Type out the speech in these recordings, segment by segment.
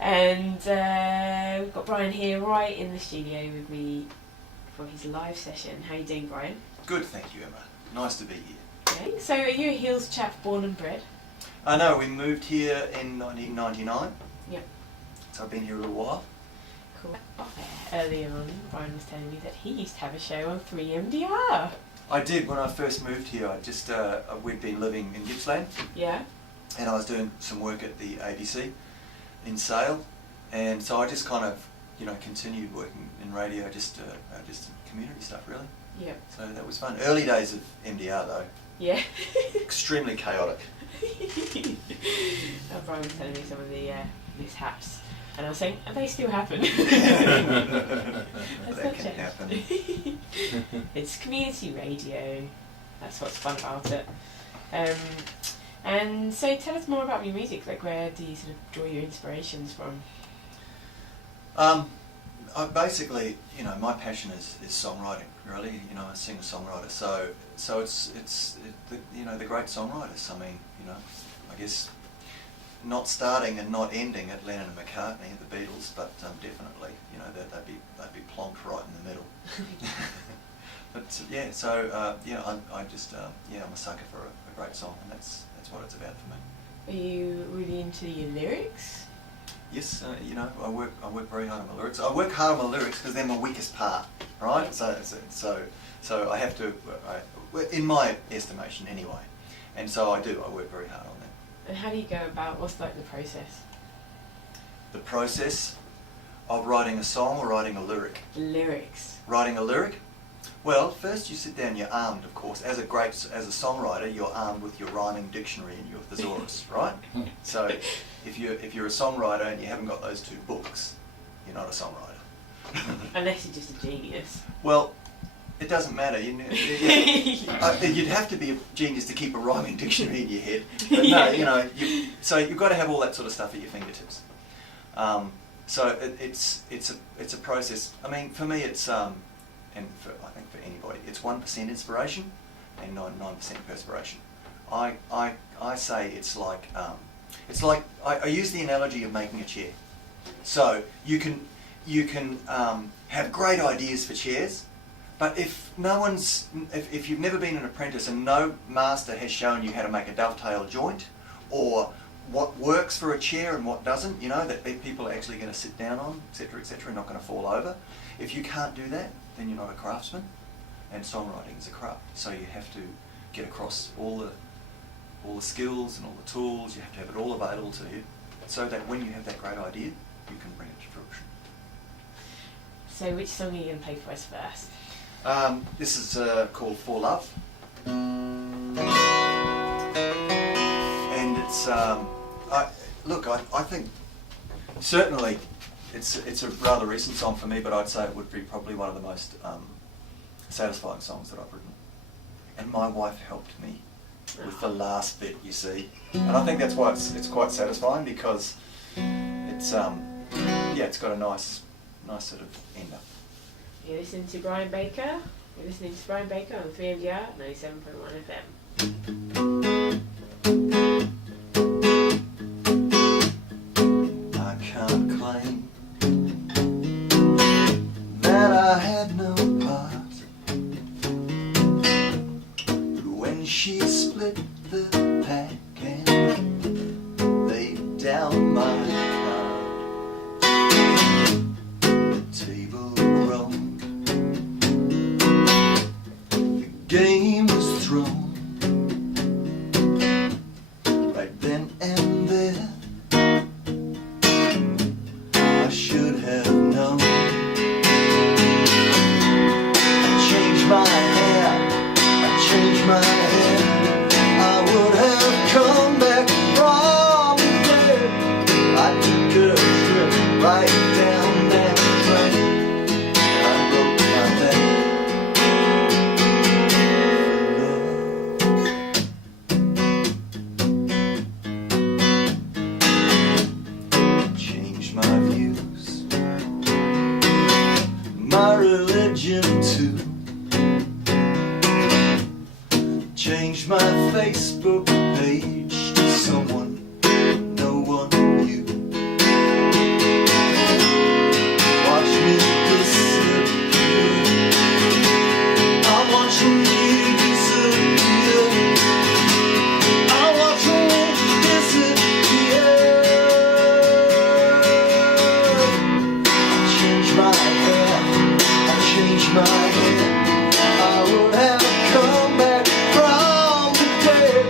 And we've got Brian here right in the studio with me for his live session. How you doing, Brian? Good, thank you, Emma. Nice to be here. Okay. So are you a Hills chap, born and bred? No, we moved here in 1999. Yep. So I've been here a little while. Cool. Earlier on, Brian was telling me that he used to have a show on 3MDR. I did when I first moved here. We'd been living in Gippsland. Yeah. And I was doing some work at the ABC in Sale, and so I just kind of, continued working in radio, just community stuff really. Yeah. So that was fun. Early days of MDR though. Yeah. Extremely chaotic. Brian was telling me some of the mishaps, and I was saying, they still happen. That can happen. It's community radio. That's what's fun about it. And so tell us more about your music. Like, where do you sort of draw your inspirations from? Basically, my passion is songwriting. Really, I'm a singer-songwriter. So it's the great songwriters. I mean, I guess not starting and not ending at Lennon and McCartney, the Beatles, but definitely, they'd be plonked right in the middle. But yeah, so I'm a sucker for a great song, and that's what it's about for me. Are you really into your lyrics? Yes, I work very hard on my lyrics. I work hard on my lyrics because they're my weakest part, right? So I have to, in my estimation anyway, and so I work very hard on them. And how do you go about, what's like the process? The process of writing a song or writing a lyric? Lyrics. Writing a lyric? Well, first you sit down, you're armed, of course. As a songwriter, you're armed with your rhyming dictionary and your thesaurus, right? So if you're a songwriter and you haven't got those two books, you're not a songwriter. Unless you're just a genius. Well, it doesn't matter. You'd have to be a genius to keep a rhyming dictionary in your head. But no, so you've got to have all that sort of stuff at your fingertips. So it's a process. I mean, for me, it's I think for anybody, it's 1% inspiration and 9% perspiration. I say it's like I use the analogy of making a chair. So you can have great ideas for chairs, but if you've never been an apprentice and no master has shown you how to make a dovetail joint, or what works for a chair and what doesn't, that people are actually going to sit down on, etc., and not going to fall over. If you can't do that, then you're not a craftsman, and songwriting is a craft. So you have to get across all the skills and all the tools. You have to have it all available to you, so that when you have that great idea, you can bring it to fruition. So which song are you going to play for us first? This is called For Love, and it's I think certainly it's a rather recent song for me, but I'd say it would be probably one of the most satisfying songs that I've written. And my wife helped me with the last bit, you see, and I think that's why it's quite satisfying, because it's it's got a nice sort of ender. You're listening to Brian Baker. You're listening to Brian Baker on 3MDR 97.1 FM. I can't claim that I had no part when she split the pack and laid down my card. The table groaned, the game was thrown, right then and there. I should have known. I changed my hair, I changed my head. I would have come back from there. I took a trip right down that train. I broke my leg. Changed my views, my religion too. Changed my Facebook page to someone no one knew. my head, I would have come back from the dead.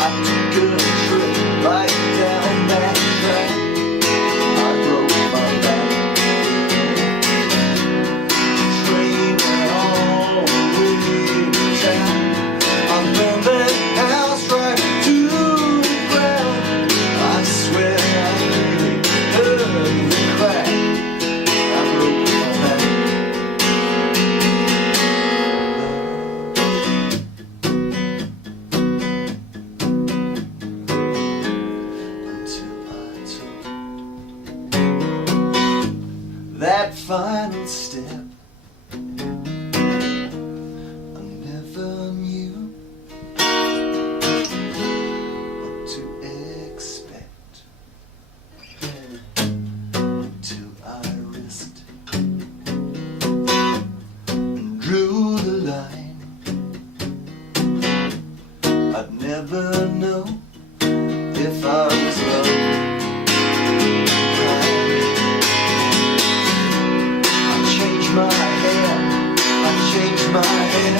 I took a trip right down that track. I broke my back. Train went all the way to town. I burned that house right to the ground. I swear I really heard the crack. I broke my back. Until I took that final step, I never knew what to expect. Till I risked and drew the line. I'd never know if I was loved. I changed my hair, I changed my hair.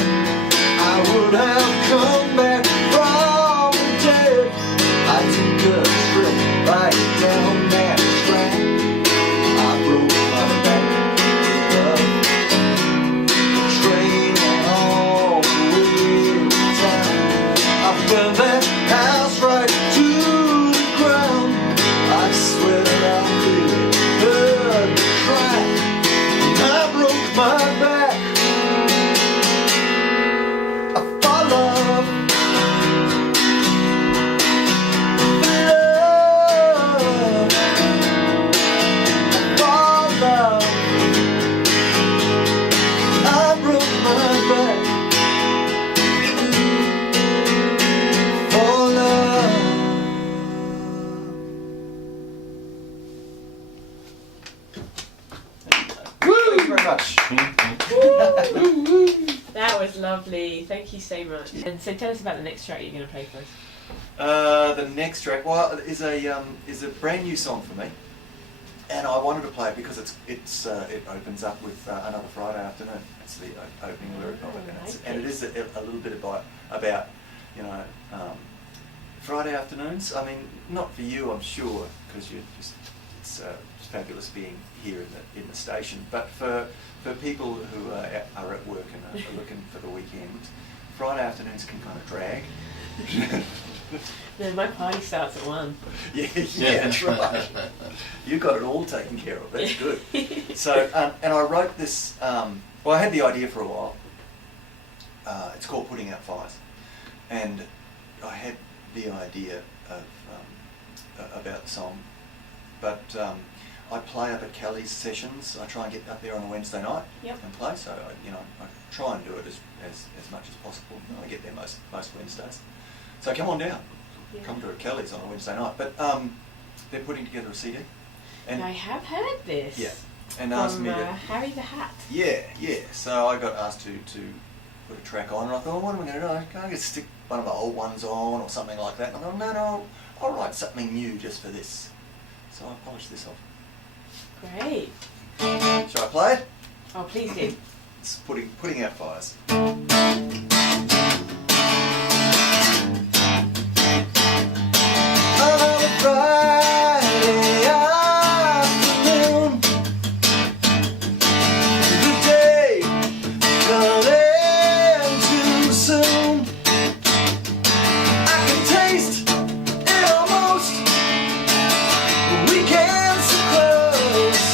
I would have come back from the dead. I took a trip right down that track. I broke my back. The train went all the way to town. I burned that house right to the ground. I swear that I really heard the crack. I broke my back. I fall love, love. I fall love. I broke my back. For love. Thank you very much. That was lovely. Thank you so much. And so tell us about the next track you're going to play for us. The next track, well, is a brand new song for me, and I wanted to play it because it opens up with Another Friday Afternoon. It's the opening lyric of it, and it is a little bit about you know Friday afternoons. I mean, not for you, I'm sure, because it's fabulous being here in the station, but for people who are at work and are looking for the weekend, Friday afternoons can kind of drag. No, my party starts at 1. Yeah, that's right. You got it all taken care of. That's good. So, and I wrote this. Well, I had the idea for a while. It's called Putting Out Fires, and I had the idea of about the song, but I play up at Kelly's sessions. I try and get up there on a Wednesday night and play. So I try and do it as much as possible. I get there most Wednesdays. So come on down. Yeah. Come to Kelly's on a Wednesday night. But they're putting together a CD. And I have heard this. Yeah. And asked from me to. Harry the Hat. Yeah. So I got asked to put a track on, and I thought, well, what am I going to do? Can I just stick one of the old ones on or something like that? And I thought, no, I'll write something new just for this. So I polished this off. Great. Shall I play it? Oh, please do. It's putting out fires. Another Friday afternoon, the day coming too soon. I can taste it almost. Weekends so close,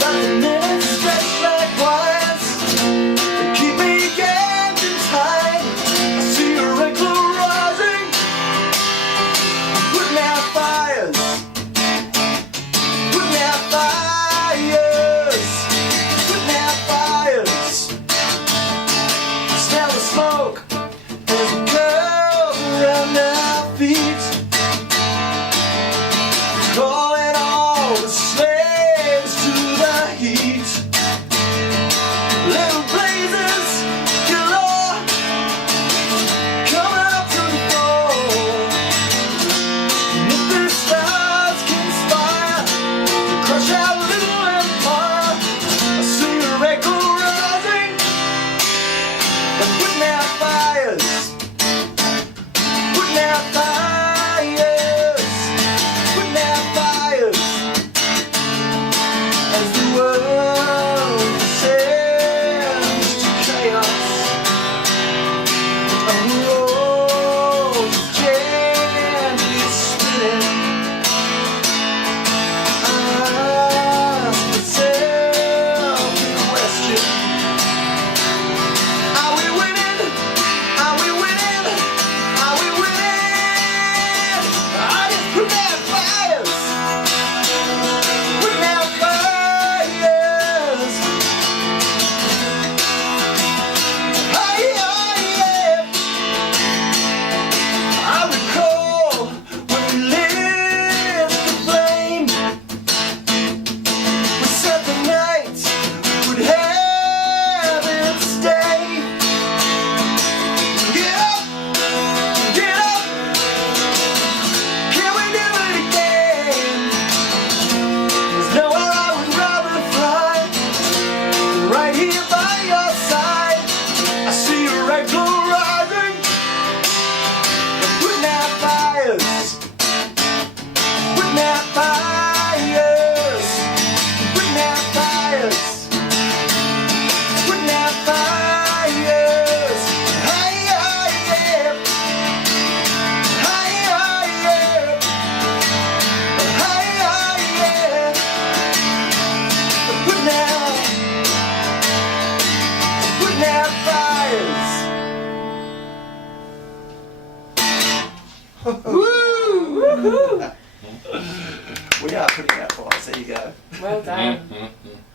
but the minutes stretch like wires. They keep me getting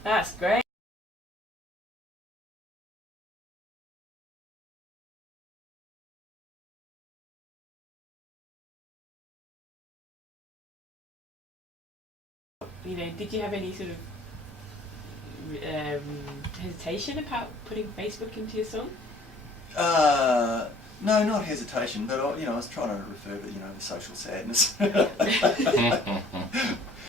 That's great. You know, did you have any sort of hesitation about putting Facebook into your song? No, not hesitation, but I was trying to refer to the social sadness.